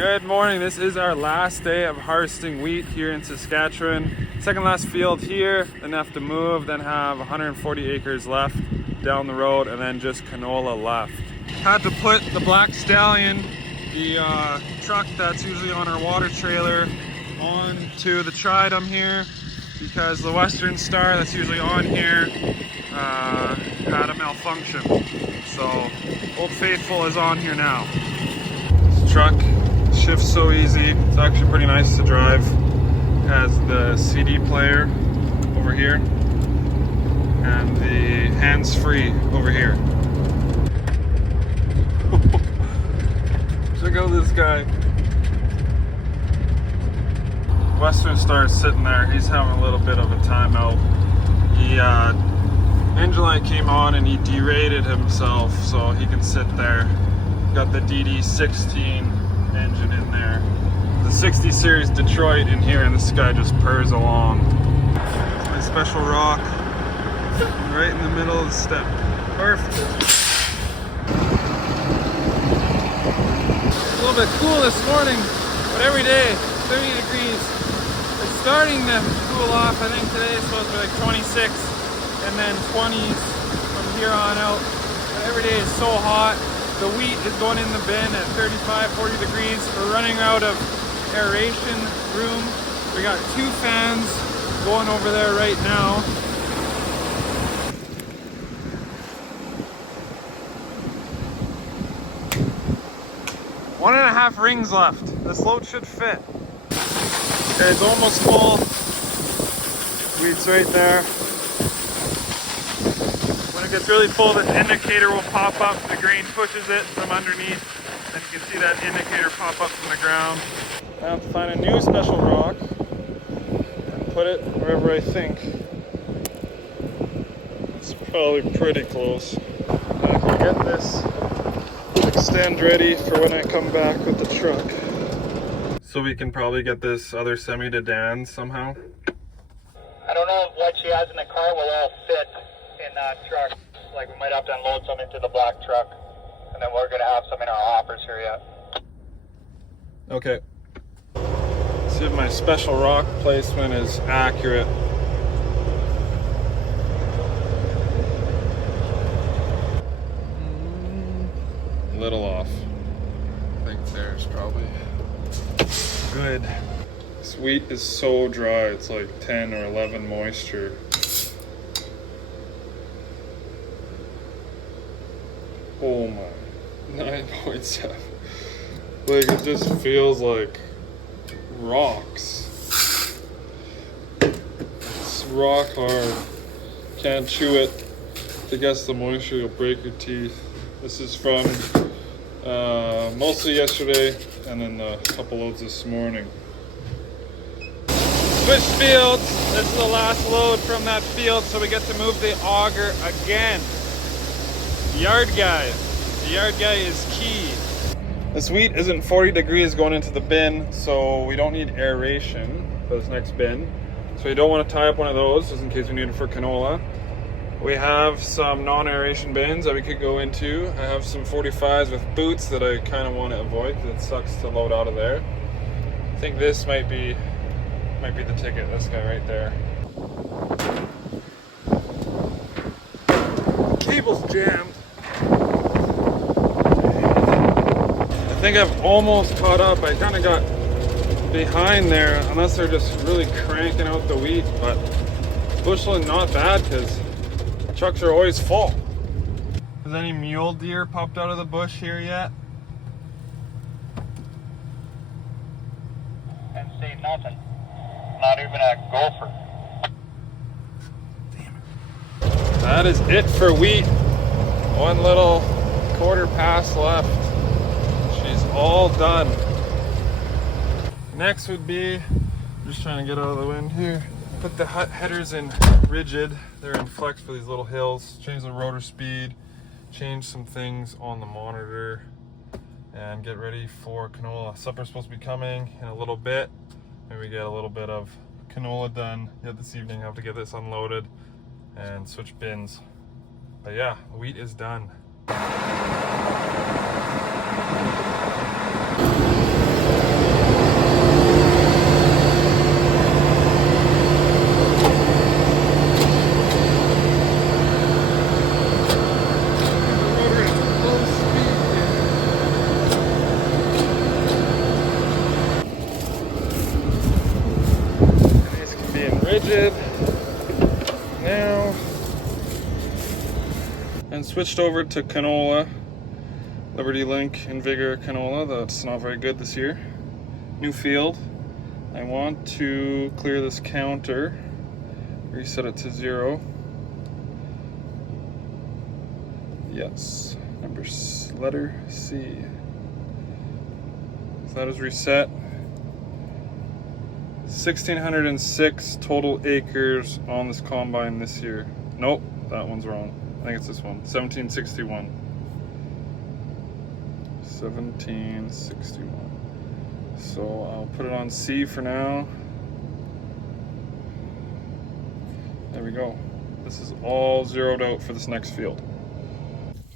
Good morning. This is our last day of harvesting wheat here in Saskatchewan. Second last field here, then have to move, then have 140 acres left down the road, and then just canola left. Had to put the Black Stallion, the truck that's usually on our water trailer, onto the Tridum here because the Western Star that's usually on here had a malfunction. So Old Faithful is on here now. This truck shifts so easy. It's actually pretty nice to drive. It has the CD player over here and the hands-free over here. Check out this guy. Western Star is sitting there. He's having a little bit of a timeout. Engine light came on and he derated himself so he can sit there. Got the DD16 engine in there. The 60 series Detroit in here, and this guy just purrs along. It's my special rock right in the middle of the step. Perfect. A little bit cool this morning, but every day 30 degrees. It's starting to cool off. I think today is supposed to be like 26 and then 20s from here on out. But every day is so hot. The wheat is going in the bin at 35, 40 degrees. We're running out of aeration room. We got 2 fans going over there right now. One and a half rings left. This load should fit. Okay, it's almost full. Wheat's right there. When it gets really full, this indicator will pop up. The grain pushes it from underneath, and you can see that indicator pop up from the ground. I have to find a new special rock and put it wherever I think. It's probably pretty close. I can get this extend ready for when I come back with the truck. So we can probably get this other semi to Dan somehow. I don't know if what she has in the car will all fit in that truck. Like, we might have to unload some into the black truck, and then we're gonna have some in our hoppers here yet. Okay. Let's see if my special rock placement is accurate. A little off. I think there's probably good. This wheat is so dry, it's like 10 or 11 moisture. Oh my, 9.7. Like, it just feels like rocks. It's rock hard. Can't chew it. To guess the moisture, you'll break your teeth. This is from mostly yesterday and then a couple loads this morning. Switch fields. This is the last load from that field, so we get to move the auger again. Yard guy. The yard guy is key. This wheat isn't 40 degrees going into the bin, so we don't need aeration for this next bin. So you don't want to tie up one of those, just in case we need it for canola. We have some non-aeration bins that we could go into. I have some 45s with boots that I kind of want to avoid because it sucks to load out of there. I think this might be the ticket, this guy right there. Cable's jammed. I think I've almost caught up. I kind of got behind there, unless they're just really cranking out the wheat, but busheling not bad because trucks are always full. Has any mule deer popped out of the bush here yet? And see nothing. Not even a gopher. Damn it. That is it for wheat. One little quarter pass left. She's all done. Next would be, just trying to get out of the wind here. Put the headers in rigid. They're in flex for these little hills. Change the rotor speed. Change some things on the monitor. And get ready for canola. Supper's supposed to be coming in a little bit. Maybe we get a little bit of canola done yet this evening. I have to get this unloaded and switch bins. But yeah, wheat is done. rigid now. And switched over to Canola, Liberty Link and Vigor Canola. That's not very good this year. New field. I want to clear this counter, reset it to 0. Yes, letter C. So that is reset. 1,606 total acres on this combine this year. Nope, that one's wrong. I think it's this one. 1761. 1761. So I'll put it on C for now. There we go. This is all zeroed out for this next field.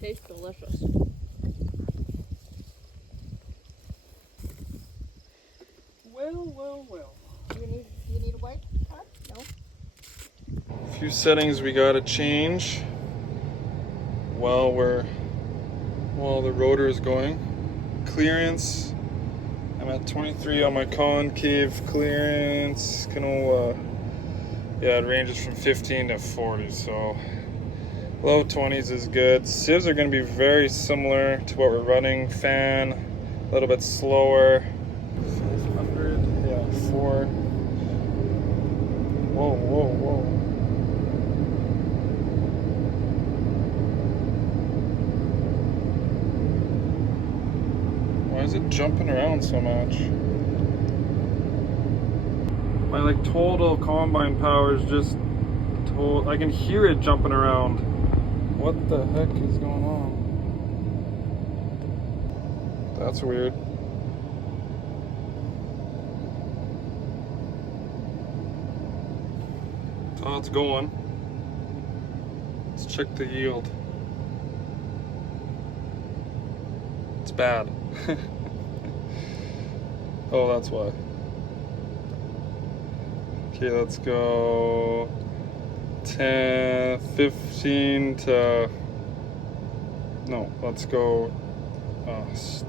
Tastes delicious. Well. You need a white card? No. A few settings we gotta change while the rotor is going. Clearance. I'm at 23 on my concave clearance. Canola. Yeah, it ranges from 15 to 40, so low 20s is good. Sieves are going to be very similar to what we're running. Fan, a little bit slower. 500, yeah, 4. Whoa. Why is it jumping around so much? My total combine power is just I can hear it jumping around. What the heck is going on? That's weird. Oh, it's going. Let's check the yield. It's bad. Oh, that's why. Okay, let's go 10, 15 to, no, let's go, let's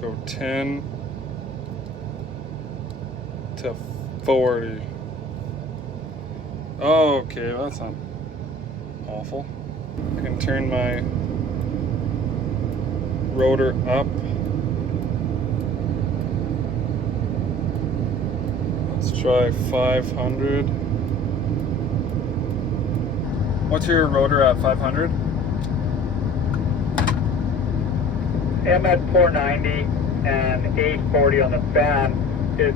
go 10 to 40. Oh, okay, that's not awful. I can turn my rotor up. Let's try 500. What's your rotor at 500? I'm at 490 and 840 on the fan. It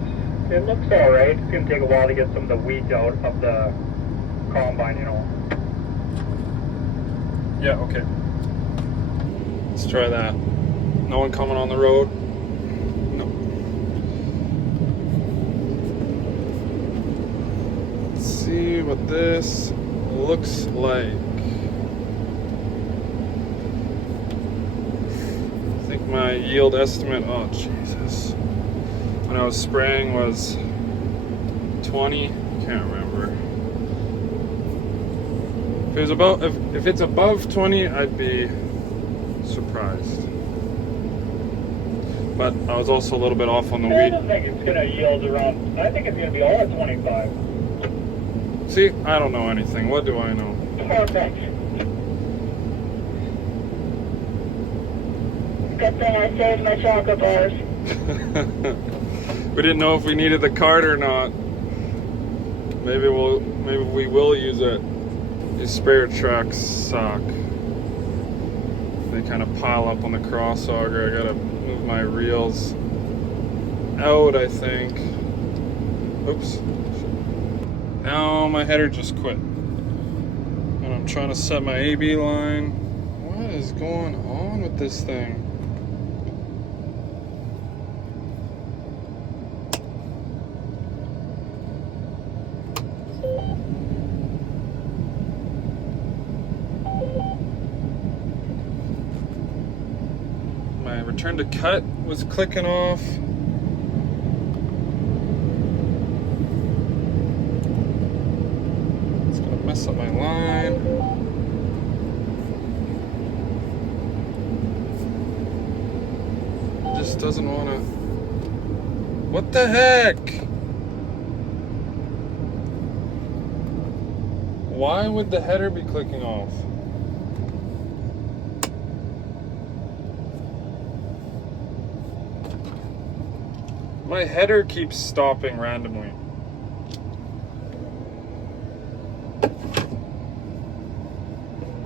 looks alright. It's going to take a while to get some of the wheat out of the combine, you know. Yeah, okay. Let's try that. No one coming on the road? No. Let's see what this looks like. I think my yield estimate, oh Jesus, when I was spraying was 20, can't remember. If it's above 20, I'd be surprised. But I was also a little bit off on the I wheat. don't think it's going to yield around, I think it's going to be all at 25. See, I don't know anything. What do I know? Perfect. Good thing I saved my chocolate bars. We didn't know if we needed the cart or not. Maybe we will use it. These sprayer tracks suck. They kind of pile up on the cross auger. I gotta move my reels out, I think. Oops. Now my header just quit. And I'm trying to set my AB line. What is going on with this thing? My return to cut was clicking off. It's gonna mess up my line. It just doesn't wanna. What the heck? Why would the header be clicking off? My header keeps stopping randomly.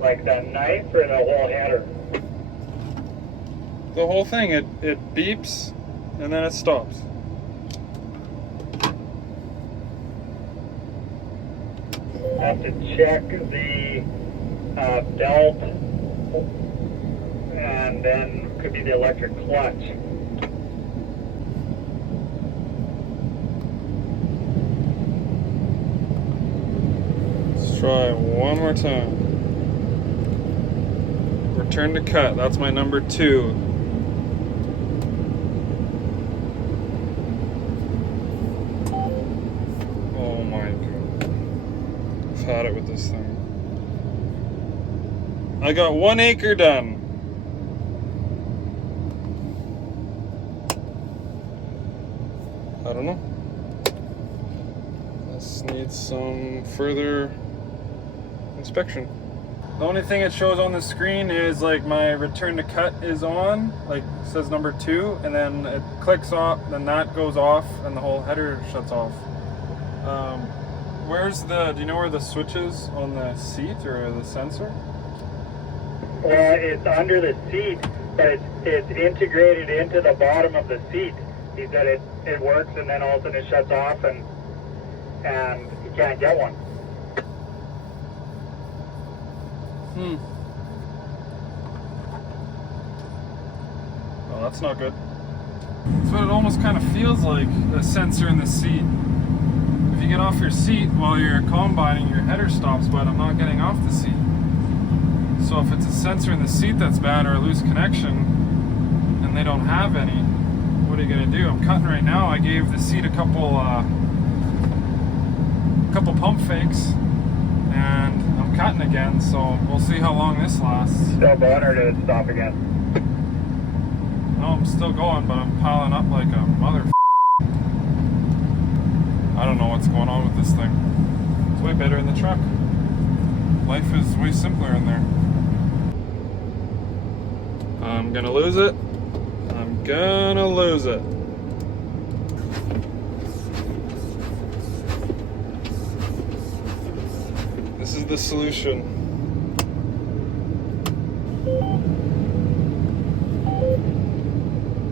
Like that knife or the whole header? The whole thing, it beeps and then it stops. Have to check the belt, and then could be the electric clutch. Let's try one more time. Return to cut, that's my number 2. Oh my god. I've had it with this thing. I got 1 acre done. I don't know. This needs some further inspection. The only thing it shows on the screen is like my return to cut is on, like it says number 2, and then it clicks off, then that goes off, and the whole header shuts off. Do you know where the switch is on the seat or the sensor? Well, it's under the seat, but it's integrated into the bottom of the seat. He said it works, and then all of a sudden it shuts off, and you can't get one. Well, that's not good. That's what it almost kind of feels like, a sensor in the seat. If you get off your seat while you're combining, your header stops, but I'm not getting off the seat. So if it's a sensor in the seat that's bad or a loose connection, and they don't have any, what are you gonna do? I'm cutting right now. I gave the seat a couple pump fakes, and I'm cutting again, so we'll see how long this lasts. Still going, or did it stop again? No, I'm still going, but I'm piling up like a mother. I don't know what's going on with this thing. It's way better in the truck. Life is way simpler in there. I'm gonna lose it. I'm gonna lose it. This is the solution.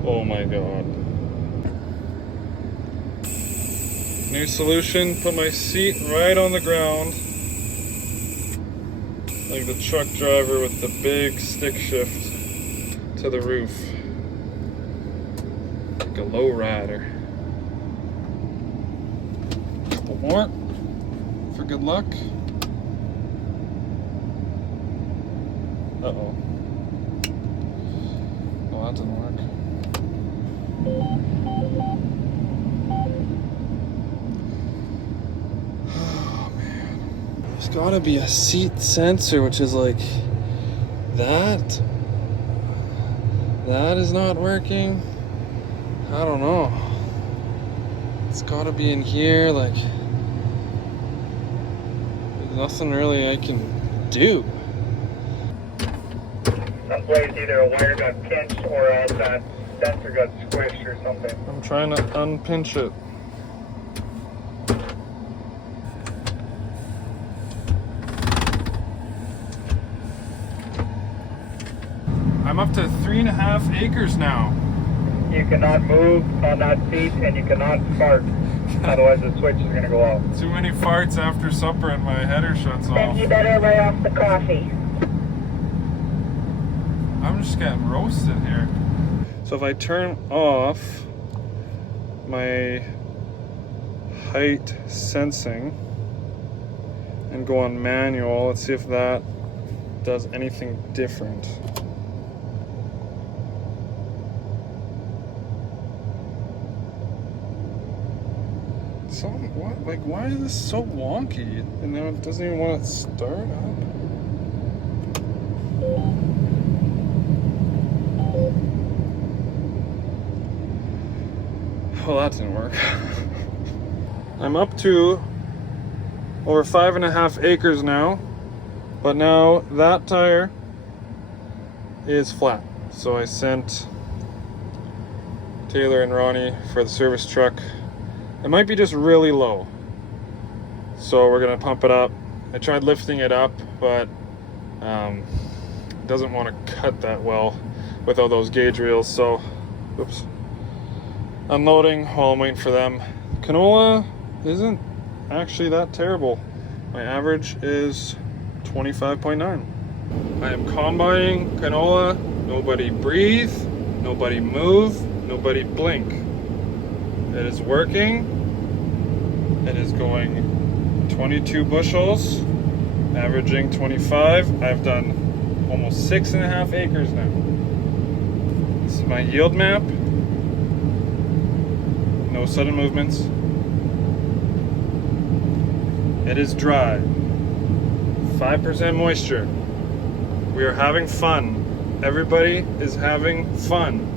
Oh my god. New solution, put my seat right on the ground. Like the truck driver with the big stick shift to the roof. Like a low rider. Couple more for good luck. Uh-oh. Oh, that didn't work. Oh man. There's gotta be a seat sensor, which is like that. That is not working. I don't know. It's gotta be in here, like there's nothing really I can do. Someplace either a wire got pinched or else that sensor got squished or something. I'm trying to unpinch it. I'm up to 3.5 acres now. You cannot move on that seat, and you cannot fart. Otherwise the switch is going to go off. Too many farts after supper and my header shuts Then off. you better lay off the coffee. I'm just getting roasted here. So if I turn off my height sensing and go on manual, let's see if that does anything different. What? Like, why is this so wonky? And now it doesn't even want to start up. Well, that didn't work. I'm up to over 5.5 acres now, but now that tire is flat. So I sent Taylor and Ronnie for the service truck. It might be just really low, so we're gonna pump it up. I tried lifting it up, but it doesn't want to cut that well with all those gauge reels. So, oops. Unloading while I'm waiting for them. Canola isn't actually that terrible. My average is 25.9. I am combining canola. Nobody breathe, nobody move, nobody blink. It is working. It is going 22 bushels, averaging 25. I've done almost 6.5 acres now. This is my yield map. No sudden movements. It is dry. 5% moisture. We are having fun. Everybody is having fun.